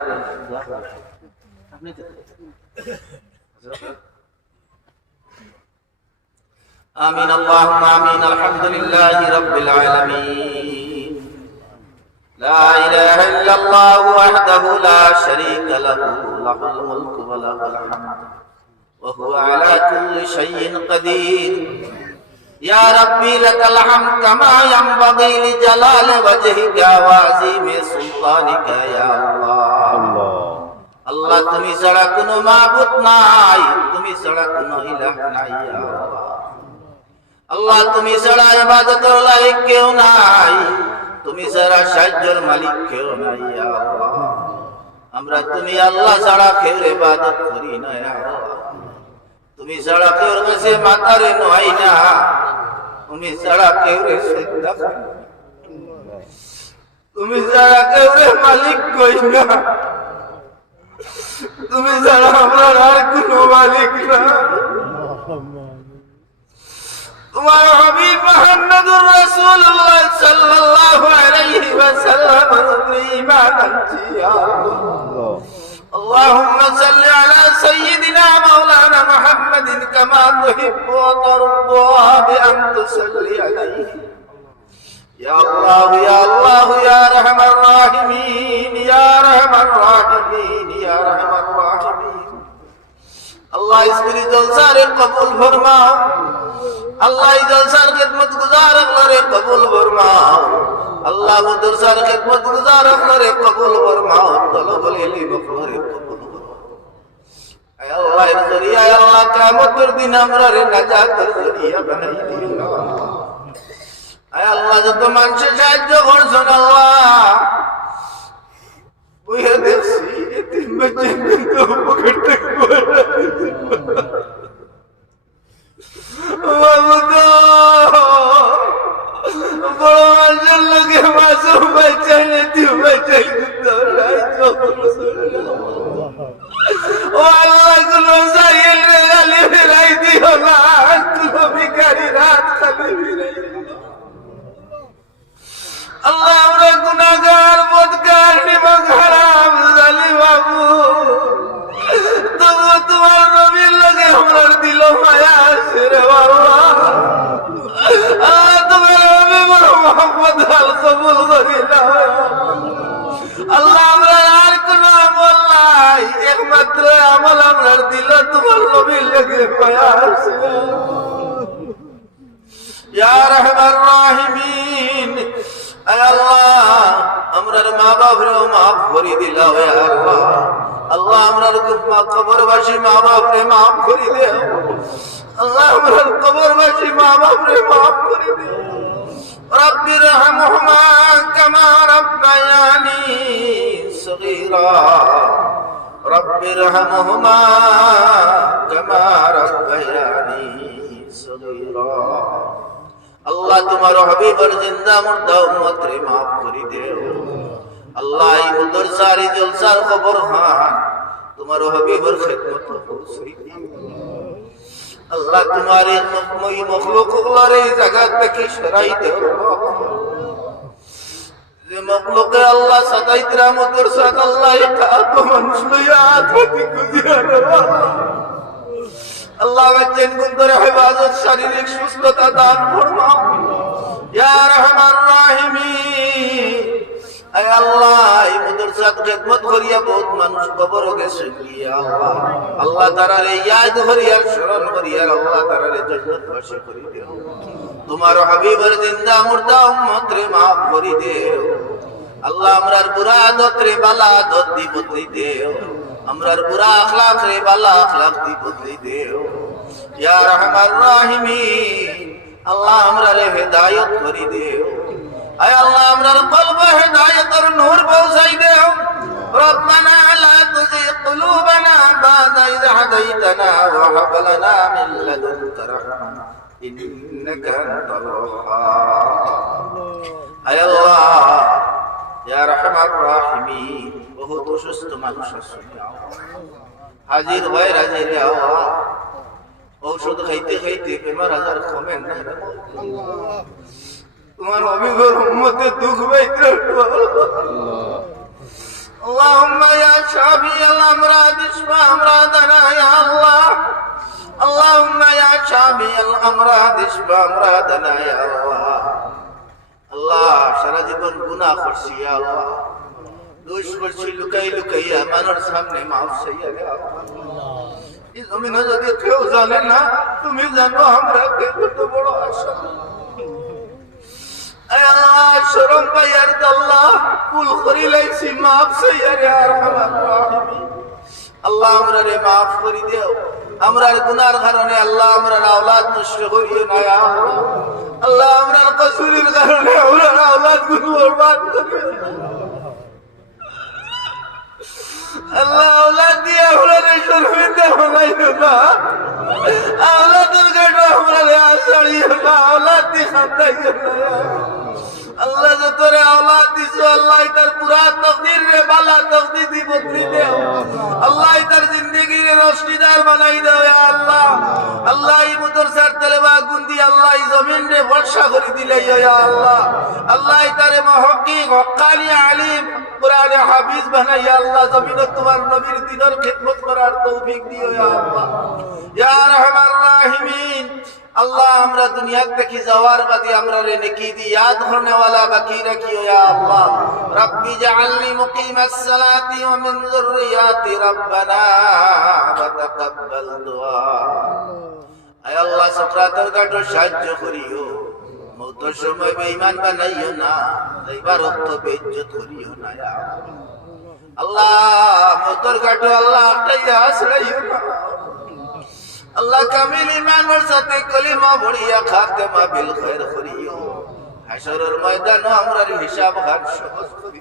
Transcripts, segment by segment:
آمين اللهم آمين الحمد لله رب العالمين لا إله إلا الله وحده لا شريك له له الملك وله الحمد وهو على كل شيء قدير يا ربي لك الحمد كما ينبغي لجلال وجهك وعظيم سلطانك يا الله আল্লাহ তুমি ছাড়া কোনো মাবুদ নাই তুমি ছাড়া কোনো ইলাহ নাই ইয়া আল্লাহ আল্লাহ তুমি ছাড়া ইবাদত লায়ক কেউ নাই তুমি ছাড়া সাহায্যের মালিক কেউ নাই ইয়া আল্লাহ আমরা তুমি আল্লাহ ছাড়া কেউ ইবাদত করি না ইয়া আল্লাহ তুমি ছাড়া কেউ কাছে মাতারে নয় না তুমি ছাড়া কেউ রে শ্রদ্ধা করি না। তুমি ছাড়া কেউ রে মালিক কই না তুমি ছাড়া আমরা আর কোনো মালিক না তোমার হাবিব মুহাম্মদুর রাসূলুল্লাহ সাল্লাল্লাহু আলাইহি ওয়াসাল্লাম ঈমান আনছি ইয়া আল্লাহ اللهم صل على سيدنا مولانا المؤمن كما تحب وترضى بأن تصلي عليه يا الله يا الله يا رحم الراحمين يا رحم الراحمين يا رحم الراحمين الله اسمي جلسار قبول فرماؤ الله جلسار خدمت گزار اگلر قبول فرماؤ اللہ مدرسار خدمت گزار اگلر قبول فرماؤ طلب العلم اگلر قبول কিয়ামতের দিন আমরা রে নাজাতের জরিয়া বানাই আয় আল্লাহ, যত মানুষের সাহায্য করছেন আল্লাহ, বুঝে দেখছি তিন বছর পকেট থেকে কবুল করি আল্লাহ, আমরা আর কোন আমল নাই একমাত্র আমল আমরা দিল তোমার নবীর লগে আছে ইয়া রহমান রাহিমিন আল্লাহ আমরার মা বাপরে মাফ করে দিলা হে আল্লাহ আল্লাহ আমরার কবরবাসী মা বাপরে মাফ করে দে আল্লাহ আমরার কবরবাসী মা বাপরে মাফ করে দে رب ارحمهما كما ربياني صغيرا رب ارحمهما كما ربياني صغيرا আল্লাহ তোমার হবিবর জিন্দা মুর্দা উম্মত রে মাফ করে দেও আল্লাহ এই মুদর সারি জলসার খবর হান তোমার হবিবর খেদমত পৌঁছাই দিও আল্লাহ তোমার এই মখমই মখলুকগুলার এই জায়গা থেকে সরাই দেও যে মখলুকে আল্লাহ সাদাইতরা মুদর সাদ আল্লাহ এটা তো মানুষ লইয়া থাকি কুজিয়া রে বাবা আল্লাহ বাচ্চেন গুন্দরে হেফাজত, শারীরিক সুস্থতা দান ফরমাও ইয়া রহমান রাহিমিন। আল্লাহ তারারে ইয়াদ আল্লাহ করি দিও। তোমার রে মাফ দেও। আল্লাহ রে বালা দি বদলি দেও। আখলাক রে বালা দি দেও। আল্লাহ আমরা করি দেও। আয় আল্লাহ আমরার কলবে হেদায়তের নূর পৌঁছাই দেও ربنا لا تزغ قلوبنا بعد إذ هديتنا وهب لنا من لدنك رحمة إنك أنت الوهاب أي الله يا رحم الراحمين বহুত অসুস্থ মানুষ আছে হাজির হয় হাজির হওয়া ঔষধ খাইতে খাইতে বেমার আজার কমে না তোমার অভিজ্ঞ উম্মতে দুঃখ পাইতে اللهم يا شافي الأمراض اشفى أمراضنا يا الله اللهم يا شافي الأمراض اشفى أمراضنا يا الله আল্লাহ সারা জীবন গুনাহ করছি ইয়া আল্লাহ দোষ করছি লুকাই লুকাইয়া মানুষ সামনে মাফ চাইয়া রে আল্লাহ। এই জমিনে যদি কেউ জানে না তুমি জানো আমরা কে কত বড় আশা আয় আল্লাহ শরম পাইয়ার আল্লাহ কুল করি লাইছি, মাফ চাইয়া রে আরহামার রাহিমিন। আল্লাহ আমরা রে মাফ করে দেও। আমরার গুনার কারণে আল্লাহ আমরার আওলাদ নষ্ট করিও না আল্লাহ। আমরার কসুরের কারণে আমরার আওলাদগুলো বরবাদ আল্লাহ আওলাদ দিয়ে আমরারে শর্মিন্দা বানাইও না। আওলাদের কাটো আমরারে আসাড়িও না। আওলাদ দিয়ে খান্দাইও না আল্লাহ। আল্লাহ যে তোরে আওলাদ দিছো আল্লাহ তার পুরা তকদির রে, বালা তকদির দি বদলি দেও আল্লাহ তার জিন্দগি রে রশনিদার বানাই দাও ইয়া আল্লাহ। আল্লাহ এই মুদরসার তলেবা গুন্দি আল্লাহ এই জমিন রে বর্ষা করে দিলে ইয়া আল্লাহ। আল্লাহ তারে মহক্কিক হক্কানি আলিম, কোরআনে হাফিজ বানাইয়া আল্লাহ। জমিনে তোমার নবীর দিনের খিদমত করার তৌফিক দিও ইয়া আল্লাহ। ইয়া রহমান রাহিমিন। আল্লাহ, আমরা দুনিয়া থেকে যাওয়ার বাদে আমরা রে নেকি দি ইয়াদ করনে वाला বাকি রাখিও ইয়া আল্লাহ। রব্বি জাআলনি মুকিমাস সালাতি ওয়া মিন যুররিয়াতি রব্বানা ওয়া তাকাব্বাল দুআ আয় আল্লাহ, সকরাতের গাটো সাহায্য করিও। মৌতের সময় বেঈমান বানাইও না এইবার অর্থ বেইজ্জত করিও না, ইয়া আল্লাহ। মৌতের গাটো আল্লাহ আটাইয়া আসরাইও না। আল্লাহ কামিল ইমানের সাথে কলিমা ভরিয়া খাতেমা বিল খৈর করিও। হাসরের ময়দান আমরা হিসাব হার সহজ করি।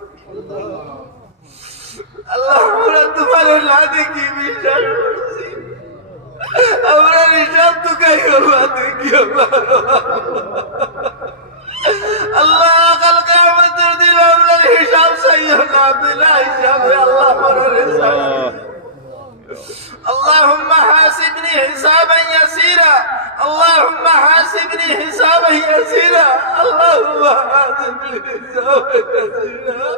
আল্লাহ আমরা তোমার না দেখি বিশ্বাস করছি। আমরা হিসাব তো কাই করবা দেখি اللهم حاسبني حسابا يسيرا اللهم حاسبني حسابا يسيرا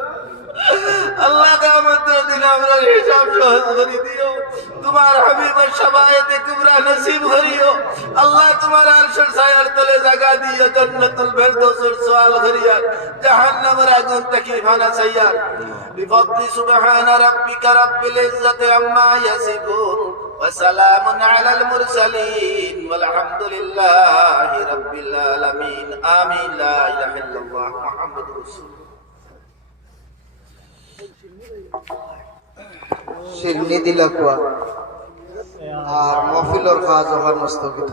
আল্লাহ কামতের দিন আমরা হিসাব সহজ করে দিও তোমার হাবিবের সবাইতে কুবরা নসিব করিও আল্লাহ তোমার আরশের ছায়ার তলে জায়গা দিও জান্নাতুল ফেরদৌসের সওয়াল করিয়া জাহান্নামের আগুন থেকে ভানা চাইয়ার بفضل سبحان ربك رب العزة عما يصفون وسلام على المرسلين والحمد لله رب العالمين آمين لا إله إلا الله محمد رسول الله শিরনি দিলা কুয়া আর মফিলর কাজ ওখান মস্তকিত